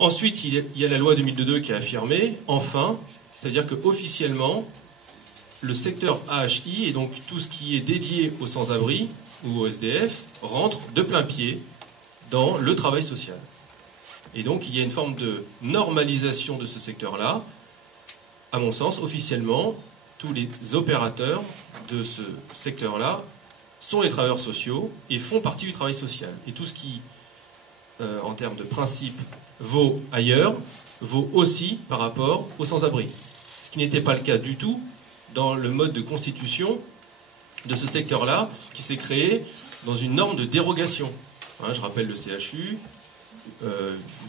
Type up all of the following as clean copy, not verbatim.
Ensuite, il y a la loi 2002 qui a affirmé, enfin, c'est-à-dire qu'officiellement, le secteur AHI, et donc tout ce qui est dédié aux sans-abri ou aux SDF, rentre de plein pied dans le travail social. Et donc, il y a une forme de normalisation de ce secteur-là. À mon sens, officiellement, tous les opérateurs de ce secteur-là sont les travailleurs sociaux et font partie du travail social. Et tout ce qui, en termes de principe, vaut ailleurs, vaut aussi par rapport aux sans-abri. Ce qui n'était pas le cas du tout dans le mode de constitution de ce secteur-là, qui s'est créé dans une norme de dérogation. Hein, je rappelle le CHU,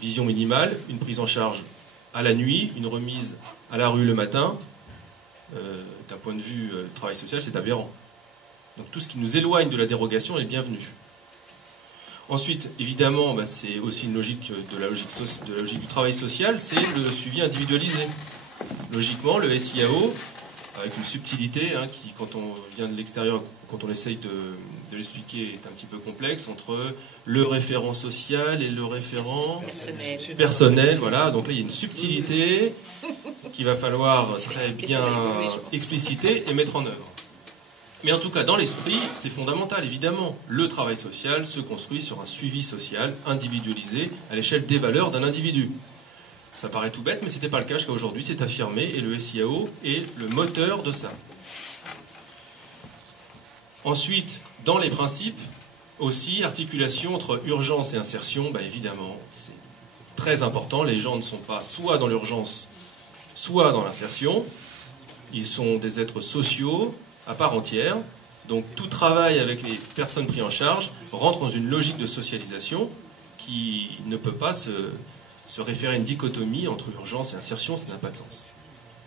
vision minimale, une prise en charge à la nuit, une remise à la rue le matin. D'un point de vue travail social, c'est aberrant. Donc tout ce qui nous éloigne de la dérogation est bienvenu. Ensuite, évidemment, c'est aussi une logique de la logique du travail social, c'est le suivi individualisé. Logiquement, le SIAO, avec une subtilité qui, quand on vient de l'extérieur, quand on essaye de l'expliquer, est un petit peu complexe, entre le référent social et le référent personnel. Voilà. Donc là, il y a une subtilité qu'il va falloir très bien expliciter et mettre en œuvre. Mais en tout cas, dans l'esprit, c'est fondamental, évidemment. Le travail social se construit sur un suivi social individualisé à l'échelle des valeurs d'un individu. Ça paraît tout bête, mais ce n'était pas le cas jusqu'à aujourd'hui, c'est affirmé, et le SIAO est le moteur de ça. Ensuite, dans les principes, aussi, articulation entre urgence et insertion, évidemment, c'est très important. Les gens ne sont pas soit dans l'urgence, soit dans l'insertion. Ils sont des êtres sociaux à part entière. Donc tout travail avec les personnes prises en charge rentre dans une logique de socialisation qui ne peut pas se référer à une dichotomie entre urgence et insertion, ça n'a pas de sens.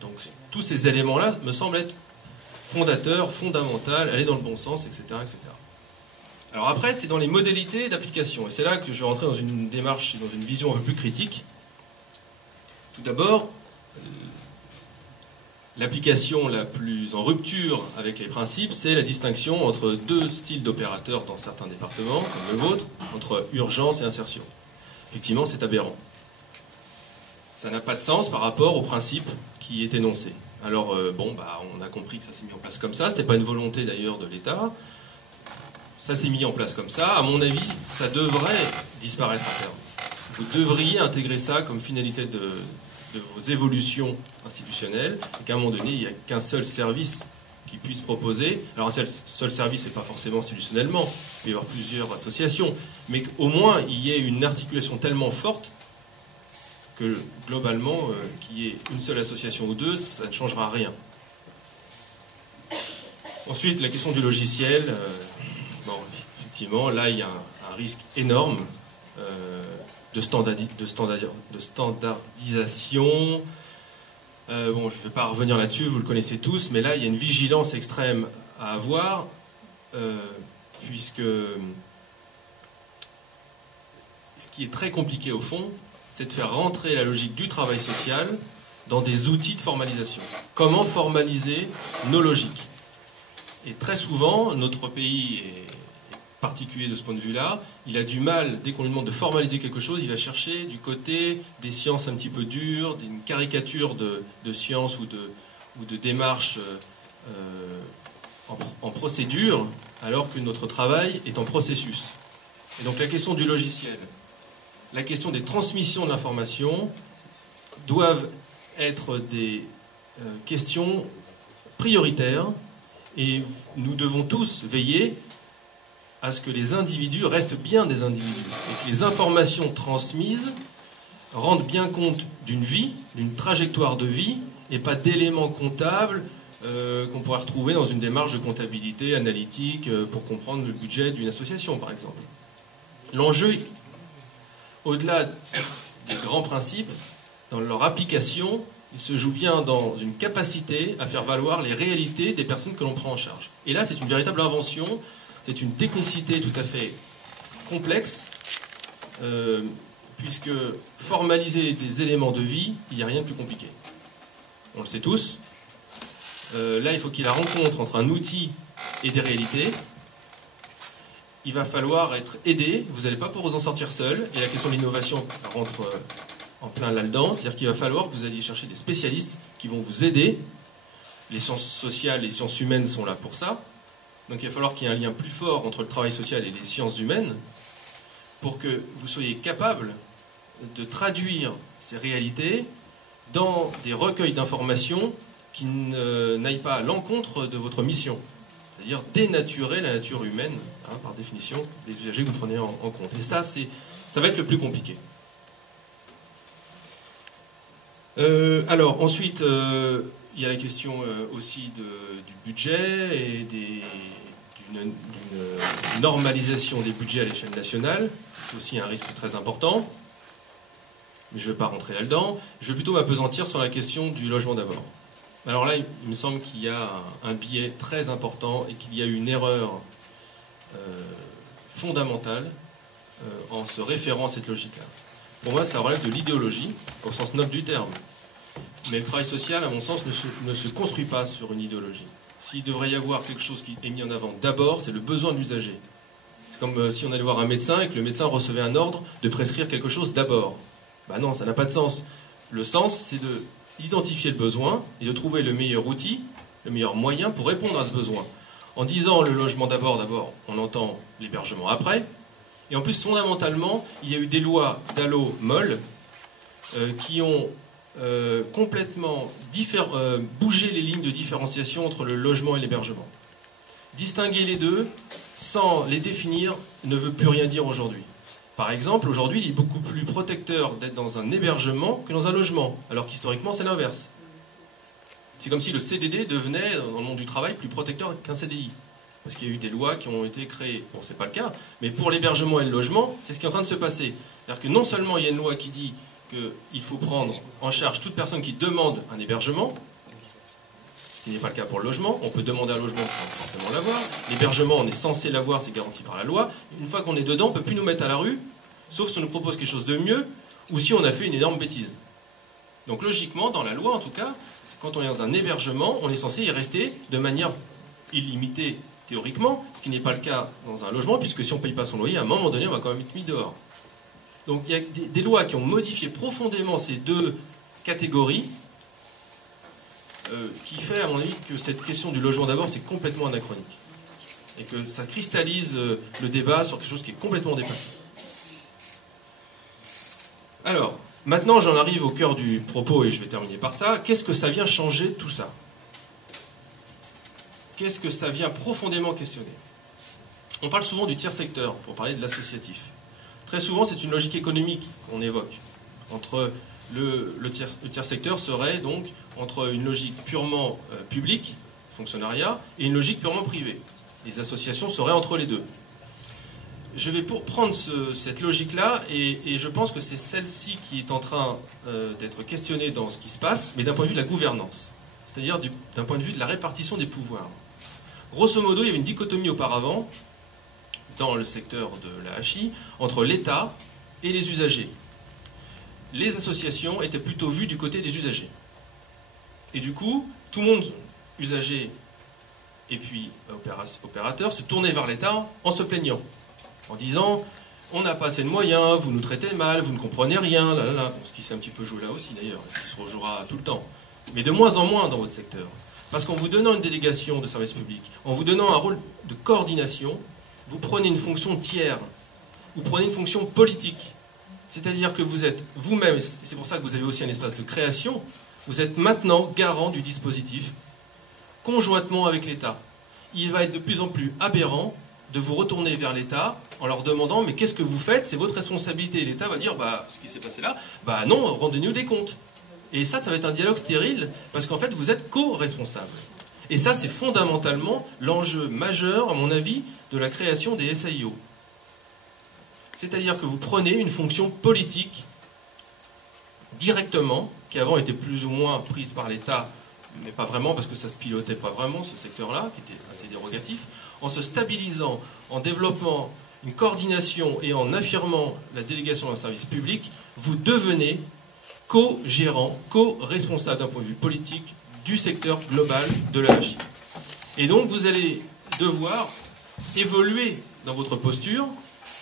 Donc tous ces éléments-là me semblent être fondateurs, fondamentaux, aller dans le bon sens, etc., etc. Alors après, c'est dans les modalités d'application. Et c'est là que je vais rentrer dans une démarche, dans une vision un peu plus critique. Tout d'abord, l'application la plus en rupture avec les principes, c'est la distinction entre deux styles d'opérateurs dans certains départements, comme le vôtre, entre urgence et insertion. Effectivement, c'est aberrant. Ça n'a pas de sens par rapport au principe qui est énoncé. Alors, on a compris que ça s'est mis en place comme ça. Ce n'était pas une volonté d'ailleurs de l'État. Ça s'est mis en place comme ça. À mon avis, ça devrait disparaître à terme. Vous devriez intégrer ça comme finalité de vos évolutions institutionnelles, et qu'à un moment donné, il n'y a qu'un seul service qui puisse proposer. Alors, un seul service, ce n'est pas forcément institutionnellement. Il peut y avoir plusieurs associations. Mais qu'au moins, il y ait une articulation tellement forte que globalement, qu'il y ait une seule association ou deux, ça ne changera rien. Ensuite, la question du logiciel. Effectivement, là, il y a un risque énorme de standardisation. Je ne vais pas revenir là-dessus, vous le connaissez tous, mais là, il y a une vigilance extrême à avoir, puisque ce qui est très compliqué au fond, c'est de faire rentrer la logique du travail social dans des outils de formalisation. Comment formaliser nos logiques? Et très souvent, notre pays est particulier de ce point de vue-là, il a du mal, dès qu'on lui demande de formaliser quelque chose, il va chercher du côté des sciences un petit peu dures, d'une caricature de sciences ou de démarches en procédure, alors que notre travail est en processus. Et donc la question du logiciel, la question des transmissions de l'information doivent être des questions prioritaires, et nous devons tous veiller à ce que les individus restent bien des individus et que les informations transmises rendent bien compte d'une vie, d'une trajectoire de vie, et pas d'éléments comptables qu'on pourrait retrouver dans une démarche de comptabilité analytique pour comprendre le budget d'une association, par exemple. L'enjeu, au-delà des grands principes, dans leur application, il se joue bien dans une capacité à faire valoir les réalités des personnes que l'on prend en charge. Et là, c'est une véritable invention. C'est une technicité tout à fait complexe, puisque formaliser des éléments de vie, il n'y a rien de plus compliqué. On le sait tous. Là, il faut qu'il y ait la rencontre entre un outil et des réalités. Il va falloir être aidé, vous n'allez pas pouvoir vous en sortir seul, et la question de l'innovation rentre en plein là-dedans, c'est-à-dire qu'il va falloir que vous alliez chercher des spécialistes qui vont vous aider. Les sciences sociales et les sciences humaines sont là pour ça. Donc il va falloir qu'il y ait un lien plus fort entre le travail social et les sciences humaines pour que vous soyez capable de traduire ces réalités dans des recueils d'informations qui n'aillent pas à l'encontre de votre mission. C'est-à-dire dénaturer la nature humaine, hein, par définition, les usagers que vous prenez en compte. Et ça va être le plus compliqué. Alors, ensuite, il y a la question aussi du budget et d'une normalisation des budgets à l'échelle nationale. C'est aussi un risque très important. Mais je ne vais pas rentrer là-dedans. Je vais plutôt m'appesantir sur la question du logement d'abord. Alors là, il me semble qu'il y a un biais très important et qu'il y a une erreur fondamentale en se référant à cette logique-là. Pour moi, ça relève de l'idéologie, au sens noble du terme. Mais le travail social, à mon sens, ne se construit pas sur une idéologie. S'il devrait y avoir quelque chose qui est mis en avant d'abord, c'est le besoin de l'usager. C'est comme si on allait voir un médecin et que le médecin recevait un ordre de prescrire quelque chose d'abord. Ben non, ça n'a pas de sens. Le sens, c'est d'identifier le besoin et de trouver le meilleur outil, le meilleur moyen pour répondre à ce besoin. En disant le logement d'abord, on entend l'hébergement après. Et en plus, fondamentalement, il y a eu des lois Dallot-Moll qui ont complètement bougé les lignes de différenciation entre le logement et l'hébergement. Distinguer les deux sans les définir ne veut plus rien dire aujourd'hui. Par exemple, aujourd'hui, il est beaucoup plus protecteur d'être dans un hébergement que dans un logement, alors qu'historiquement, c'est l'inverse. C'est comme si le CDD devenait, dans le monde du travail, plus protecteur qu'un CDI. Parce qu'il y a eu des lois qui ont été créées. Bon, c'est pas le cas, mais pour l'hébergement et le logement, c'est ce qui est en train de se passer. C'est-à-dire que non seulement il y a une loi qui dit qu'il faut prendre en charge toute personne qui demande un hébergement, ce qui n'est pas le cas pour le logement. On peut demander un logement sans forcément l'avoir. L'hébergement, on est censé l'avoir, c'est garanti par la loi. Une fois qu'on est dedans, on ne peut plus nous mettre à la rue, sauf si on nous propose quelque chose de mieux, ou si on a fait une énorme bêtise. Donc logiquement, dans la loi en tout cas, quand on est dans un hébergement, on est censé y rester de manière illimitée théoriquement, ce qui n'est pas le cas dans un logement, puisque si on ne paye pas son loyer, à un moment donné, on va quand même être mis dehors. Donc il y a des lois qui ont modifié profondément ces deux catégories, qui fait, à mon avis, que cette question du logement d'abord, c'est complètement anachronique. Et que ça cristallise le débat sur quelque chose qui est complètement dépassé. Alors, maintenant j'en arrive au cœur du propos, et je vais terminer par ça. Qu'est-ce que ça vient changer tout ça? Qu'est-ce que ça vient profondément questionner? On parle souvent du tiers secteur, pour parler de l'associatif. Très souvent, c'est une logique économique qu'on évoque. Entre le tiers secteur serait donc entre une logique purement publique, fonctionnariat, et une logique purement privée. Les associations seraient entre les deux. Je vais prendre cette logique-là, et je pense que c'est celle-ci qui est en train d'être questionnée dans ce qui se passe, mais d'un point de vue de la gouvernance, c'est-à-dire d'un point de vue de la répartition des pouvoirs. Grosso modo, il y avait une dichotomie auparavant, dans le secteur de la HI, entre l'État et les usagers. Les associations étaient plutôt vues du côté des usagers. Et du coup, tout le monde, usagers et puis opérateurs, se tournait vers l'État en se plaignant, en disant « on n'a pas assez de moyens, vous nous traitez mal, vous ne comprenez rien, là, là, là. » Bon, ce qui s'est un petit peu joué là aussi d'ailleurs, ce qui se rejouera tout le temps. Mais de moins en moins dans votre secteur. Parce qu'en vous donnant une délégation de service public, en vous donnant un rôle de coordination, vous prenez une fonction tiers, vous prenez une fonction politique. C'est-à-dire que vous êtes vous-même, c'est pour ça que vous avez aussi un espace de création, vous êtes maintenant garant du dispositif, conjointement avec l'État. Il va être de plus en plus aberrant de vous retourner vers l'État en leur demandant « mais qu'est-ce que vous faites? C'est votre responsabilité. » Et l'État va dire « ce qui s'est passé là, non, rendez-nous des comptes. » Et ça va être un dialogue stérile, parce qu'en fait, vous êtes co-responsable. Et ça, c'est fondamentalement l'enjeu majeur, à mon avis, de la création des SAIO. C'est-à-dire que vous prenez une fonction politique directement, qui avant était plus ou moins prise par l'État, mais pas vraiment, parce que ça ne se pilotait pas vraiment, ce secteur-là, qui était assez dérogatif, en se stabilisant, en développant une coordination et en affirmant la délégation d'un service public, vous devenez co-gérant, co-responsable d'un point de vue politique du secteur global de la HI. Et donc vous allez devoir évoluer dans votre posture,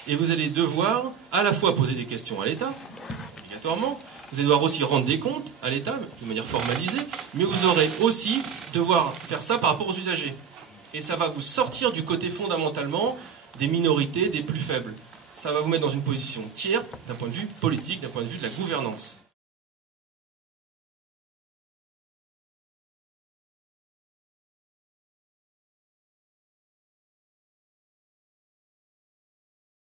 et vous allez devoir à la fois poser des questions à l'État, obligatoirement, vous allez devoir aussi rendre des comptes à l'État, de manière formalisée, mais vous aurez aussi devoir faire ça par rapport aux usagers. Et ça va vous sortir du côté fondamentalement des minorités, des plus faibles. Ça va vous mettre dans une position tiers d'un point de vue politique, d'un point de vue de la gouvernance.